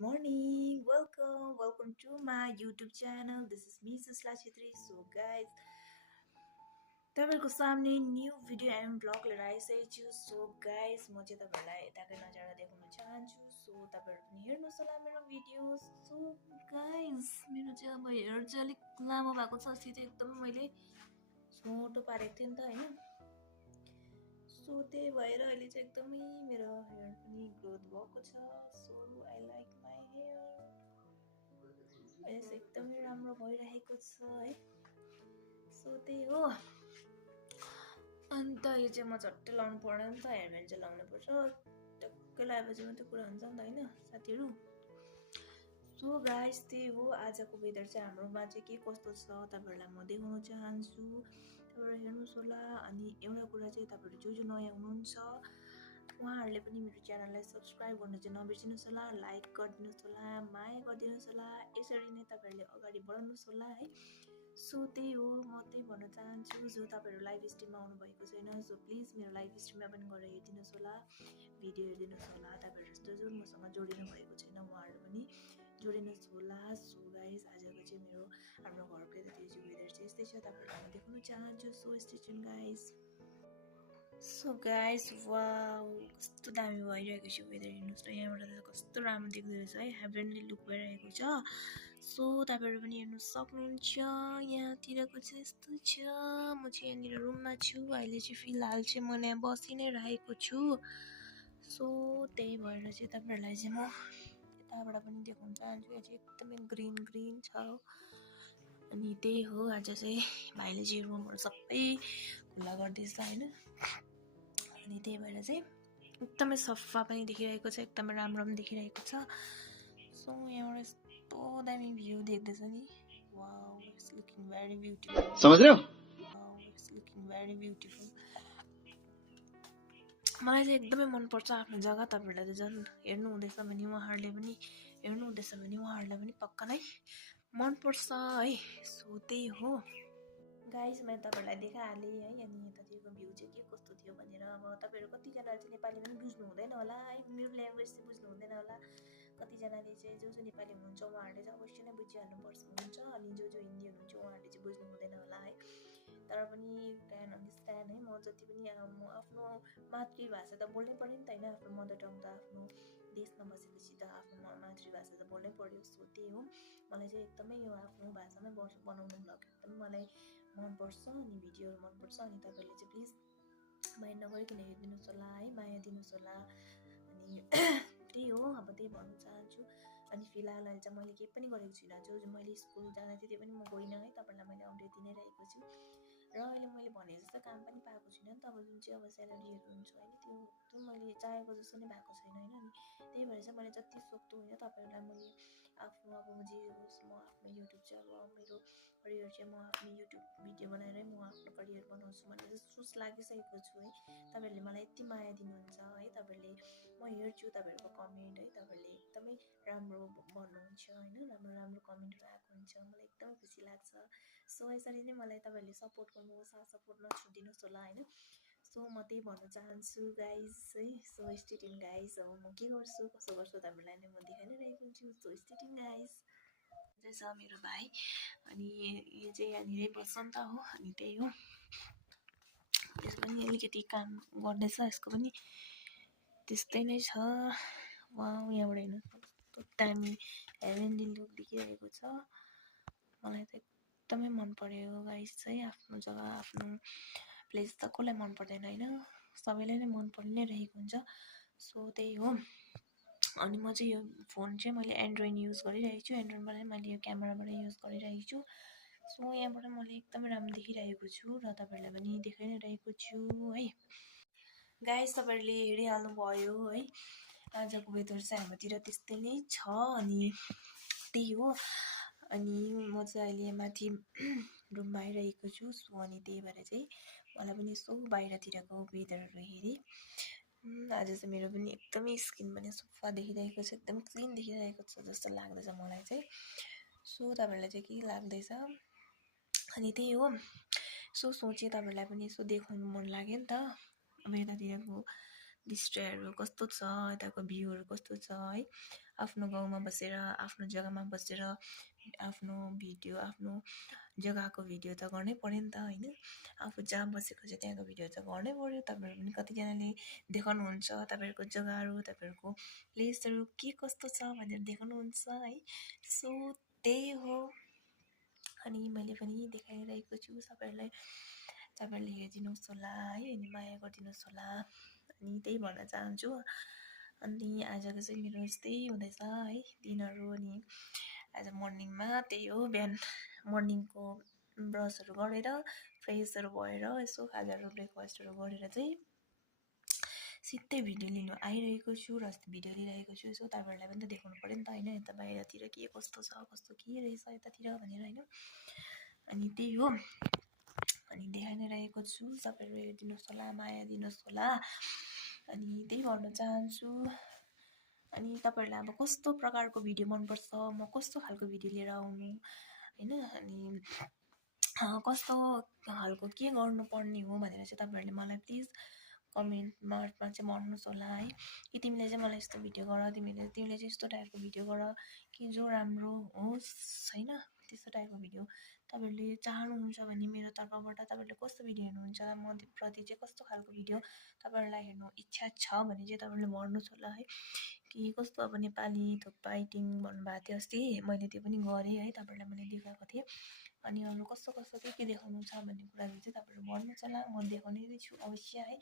Good morning. Welcome to my YouTube channel. This is me Susla Chhetri. So guys, तपाईहरुको सामने new video and blog लिएर आइसकेको छु. So guys, म चाहिँ तपाईहरुलाई यताकै नजारा देखाउन चाहन्छु. सो तपाईहरु पनि हेर्नुस् होला मेरो भिडियो. सो गाइस, मेरो चाहिँ अब हेयर चाहिँ अलिक लामो भएको छ. अस्ति चाहिँ एकदम मैले छोटो पारेको थिएँ नि त हैन. सो त्यही भएर अहिले चाहिँ एकदमै मेरो हेयर पनि ग्रोथ भएको छ. So I like my hair. अहिले चाहिँ एकदमै राम्रो भइरहेको छ है. सो त्यही हो. अन्त यो चाहिँ म झट्टै लाउनु पर्दैन नि त. हेयर ब्यान्ड चाहिँ लाउनु पर्छ. टक्कै लगाएपछि मात्रै कुरा हुन्छ नि त हैन साथीहरु. सो गाइस, त्यही हो. आजको वेदर चाहिँ हाम्रोमा चाहिँ के कस्तो छ तपाईहरुलाई म देखाउन चाहन्छु. तपाईहरु हेर्नुस् होला. अनि एउटा कुरा चाहिँ तपाईहरु जो नयाँ हुनुहुन्छ उहाँहरुले पनि मेरो च्यानललाई सब्स्क्राइब गर्न चाहिँ नबिर्सिनुस् होला. लाइक गरिदिनुस् होला, माया गरिदिनुस् होला. यसरी नै तपाईहरुले अगाडि बढ्नुस् होला है. सो त्यही हो. म त्यही भन्न चाहन्छु, जो तपाईहरु लाइभ स्ट्रिममा आउनु भएको छैन, सो प्लिज मेरो लाइभ स्ट्रिममा पनि गएर हेरिदिनुस् होला, भिडियो हेरिदिनुस् होला. तपाईहरु जो मसँग जोडिनु भएको छैन उहाँहरु पनि जोडिनुस् होला. सो गाइस, आजको चाहिँ मेरो हाम्रो घरको यतातिर चाहिँ वेदर चाहिँ यस्तै छ. तपाईहरुलाई म देखाउन चाहन्छु. So stay tune guys. So guys, wow, कस्तो दामी भइरहेको छ वेदर. हेर्नुस् न, यहाँबाट त कस्तो राम्रो देख्दो रहेछ है. हेभेनली लुक भइरहेको छ. सो तपाईहरु पनि हेर्न सक्नुहुन्छ. यहाँतिरको चाहिँ यस्तो छ. म चाहिँ यहाँनिर रुममा छु. अहिले चाहिँ फिलहाल चाहिँ म यहाँ बसि नै रहेको छु. सो त्यही भएर चाहिँ तपाईहरुलाई चाहिँ म यताबाट पनि देखाउन चाहन्छु. यहाँ चाहिँ एकदमै ग्रीन ग्रीन छ. अनि त्यही हो. आज चाहिँ भाइले चाहिँ रुमहरु सबै खुला गर्दैछ हैन. अनि त्यही भएर चाहिँ एकदमै सफा पनि देखिरहेको छ, एकदमै राम्रो पनि देखिरहेको छ. सो यहाँबाट यस्तो दामी भ्यू देख्दैछ नि. Wow, it's looking very beautiful. समझ रहे हो? Wow, it's looking very beautiful. मलाई चाहिँ एकदमै मन पर्छ आफ्नो जग्गा. तपाईहरुले जन हेर्नु हुँदैछ भने उहाँहरुले पनि पक्का नै मन पर्छ है. सो त्यही हो. गाइस, मैले तपाईहरुलाई देखाइहालेँ है. अनि यतातिरको भ्यू चाहिँ के कस्तो थियो भनेर. अब तपाईहरु कतिजनाले चाहिँ नेपाली पनि बुझ्नु हुँदैन होला है. मेरो ल्याङ्ग्वेज चाहिँ बुझ्नु हुँदैन होला. कतिजनाले चाहिँ जो नेपाली हुनुहुन्छ उहाँहरुले चाहिँ अवश्य नै बुझिहाल्नुपर्छ हुन्छ. अनि जो हिन्दी हुनुहुन्छ उहाँहरुले चाहिँ बुझ्नु हुँदैन होला है. तर पनि क्यान अन्डरस्ट्यान्ड है. म जति पनि म आफ्नो मातृभाषा त बोल्नै पर्यो नि त हैन. आफ्नो मदर टङ त आफ्नो देशमा बसेपछि त आफ्नो मातृभाषा त बोल्नै पर्यो. सो त्यही हो. मलाई चाहिँ एकदमै यो आफ्नो भाषामै बनाउनु भ्लग एकदमै मलाई मनपर्छ. अनि भिडियोहरु मनपर्छ. अनि तपाईहरुले चाहिँ प्लिज माया नगरिकन हेरिदिनुस् होला है, माया दिनुस् होला. अनि त्यही हो. अब त्यही भन्न चाहन्छु. अनि फिलहाल अहिले चाहिँ मैले केही पनि गरेको छुइनँ. जो मैले स्कुल जाँदा थिएँ त्यो पनि म गइनँ है. तपाईहरुलाई मैले अपडेट दिनै रहेको छु. र अहिले मैले भने जस्तो काम पनि पाएको छुइनँ नि त. अब जुन चाहिँ अब स्यालेरीहरु हुन्छ हैन, त्यो मैले चाहेको जस्तो नै भएको छैन हैन. अनि त्यही भएर चाहिँ मैले जति सक्दो हैन तपाईहरुलाई मैले आफ्नो अब जे होस् म आफ्नो युट्युब चाहिँ अब मेरो करियर चाहिँ म आफ्नो युट्युब भिडियो बनाएरै म आफ्नो करियर बनाउँछु भन्ने सोच लागिसकेको छु है. तपाईहरुले मलाई यति माया दिनुहुन्छ है. तपाईहरुले म हेर्छु तपाईँहरुको कमेन्ट है. तपाईहरुले एकदमै राम्रो भन्नुहुन्छ हैन. राम्रो राम्रो कमेन्टहरु आएको हुन्छ. मलाई एकदमै खुसी लाग्छ. सो यसरी नै मलाई तपाईहरुले सपोर्ट गर्नुहोस्, सपोर्ट नछोड्दिनुस् होला हैन. सो म त्यही भन्न चाहन्छु गाइस है. So stay tune guys. अब म के गर्छु कसो गर्छु तपाईहरुलाई नै म देखाइ नै रहेको हुन्छु. So stay tune guys. चाहिँ छ मेरो भाइ. अनि यो चाहिँ यहाँनिरै बस्छ नि त हो. अनि त्यही हो. यस पनि अलिकति काम गर्दैछ. यसको पनि त्यस्तै नै छ. वाउ, यहाँबाट हेर्नु कस्तो दामी हेभेनली लुक देखिरहेको छ. मलाई त एकदमै मन पर्यो गाइस है. आफ्नो जग्गा आफ्नो प्लेस त कसलाई मन पर्दैन हैन. सबैलाई नै मन परि नै रहेको हुन्छ. सो त्यही हो. अनि म चाहिँ यो फोन चाहिँ मैले एन्ड्रोइड युज गरिरहेको छु. एन्ड्रोइडबाट मैले यो क्यामेराबाट युज गरिरहेको छु. सो यहाँबाट मैले एकदमै राम्रो देखिरहेको छु र तपाईहरुलाई पनि देखाइ नै रहेको छु है. गाइस, तपाईहरुले हेरिहाल्नु भयो है. आजको वेदर चाहिँ हाम्रोतिर त्यस्तै नै छ. अनि त्यही हो. अनि म चाहिँ अहिले माथि रुममा आइरहेको छु. सो अनि त्यही भएर चाहिँ मलाई पनि यसो बाहिरतिरको वेदरहरु हेरेँ. आज चाहिँ मेरो पनि एकदमै स्किन पनि सफा देखिरहेको छ. एकदम क्लिन देखिरहेको छ जस्तो लाग्दैछ मलाई चाहिँ. सो तपाईहरुलाई चाहिँ के लाग्दैछ? अनि त्यही हो. सो सोचे तपाईहरुलाई पनि यसो देखाउनु मन लाग्यो नि त. अब यतातिरको दृश्यहरू कस्तो छ, यताको भ्यूहरू कस्तो छ है। आफ्नो गाउँमा बसेर, आफ्नो जग्गामा बसेर आफ्नो भिडियो, आफ्नो जग्गाको भिडियो त गर्नै पऱ्यो नि त होइन। आफू जहाँ बसेको छ त्यहाँको भिडियो त गर्नै पऱ्यो। तपाईँहरू पनि कतिजनाले देखाउनुहुन्छ तपाईँहरूको जग्गाहरू, तपाईँहरूको प्लेसहरू के कस्तो छ भनेर देखाउनुहुन्छ है। सो त्यही हो। अनि मैले पनि देखाइरहेको छु सबैहरूलाई। तपाईँहरूले हेरिदिनुहोस् होला है, अनि माया गरिदिनुहोस् होला, अनि त्यही भन्न चाहन्छु। अनि आजको चाहिँ मेरो यस्तै हुँदैछ है दिनहरू। अनि आज मर्निङमा त्यही हो, बिहान मर्निङको ब्रसहरू गरेर फ्रेसहरू भएर यसो खाजाहरू ब्रेकफास्टहरू गरेर चाहिँ सिधै भिडियो लिनु आइरहेको छु र भिडियो लिइरहेको छु। यसो तपाईँहरूलाई पनि त देखाउनु पऱ्यो नि त होइन, यता बाहिरतिर के कस्तो छ, कस्तो के रहेछ यतातिर भनेर होइन। अनि त्यही हो, अनि देखाइ नै रहेको छु। सबैहरू हेरिदिनुहोस् होला, माया दिनुहोस् होला, अनि त्यही भन्न चाहन्छु। अनि तपाईँहरूलाई अब कस्तो प्रकारको भिडियो मनपर्छ, म कस्तो खालको भिडियो लिएर आउनु होइन, अनि कस्तो खालको के गर्नुपर्ने हो भनेर चाहिँ तपाईँहरूले मलाई प्लिज कमेन्टमा चाहिँ भन्नुहोस् होला है। कि तिमीले चाहिँ मलाई यस्तो भिडियो गर, तिमीले चाहिँ यस्तो टाइपको भिडियो गर, कि जो राम्रो होस् होइन, त्यस्तो टाइपको भिडियो तपाईँहरूले चाहनुहुन्छ भने मेरो तर्फबाट तपाईँहरूले कस्तो भिडियो हेर्नुहुन्छ, म प्रति चाहिँ कस्तो खालको भिडियो तपाईँहरूलाई हेर्नु इच्छा छ भने चाहिँ तपाईँहरूले भन्नुहोस् होला है। कि कस्तो अब नेपाली थुक्पा इटिङ भन्नुभएको थियो अस्ति, मैले त्यो पनि गरेँ है, तपाईँहरूलाई मैले देखाएको थिएँ। अनि अरू कस्तो कस्तो के देखाउनु छ भन्ने कुराहरू चाहिँ तपाईँहरू भन्नुहोस् होला, म देखाउने छु अवश्य है।